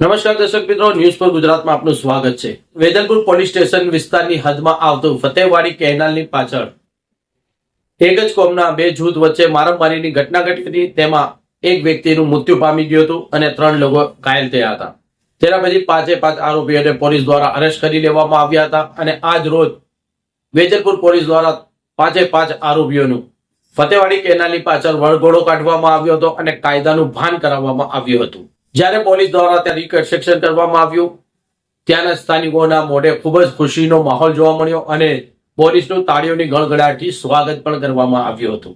નમસ્કાર દર્શક મિત્રો, ન્યૂઝ પર ગુજરાતમાં આપનું સ્વાગત છે। વેજલપુર પોલીસ સ્ટેશન વિસ્તારની હદમાં આવતું ફતેહવાડી કેનાલની પાછળ એક જ કોમના બે જૂથ વચ્ચે મારામારીની ઘટના ઘટી હતી। તેમાં એક વ્યક્તિનું મૃત્યુ પામી ગયું હતું અને 3 લોકો ઘાયલ થયા હતા। તેના પછી 5 આરોપીઓને પોલીસ દ્વારા અરેસ્ટ કરી લેવામાં આવ્યા હતા અને આજ રોજ વેજલપુર પોલીસ દ્વારા 5 આરોપીઓનું ફતેહવાડી કેનાલની પાછળ વળગોળો કાઢવામાં આવ્યો હતો અને કાયદાનું ભાન કરાવવામાં આવ્યું હતું। જ્યારે પોલીસ દ્વારા ત્યાં રિકન્સ્ટ્રક્શન કરવામાં આવ્યું, ત્યાંના સ્થાનિકોના મોઢે ખૂબ જ ખુશીનો માહોલ જોવા મળ્યો અને પોલીસનું તાળીઓની ગણગડાટથી સ્વાગત પણ કરવામાં આવ્યું હતું।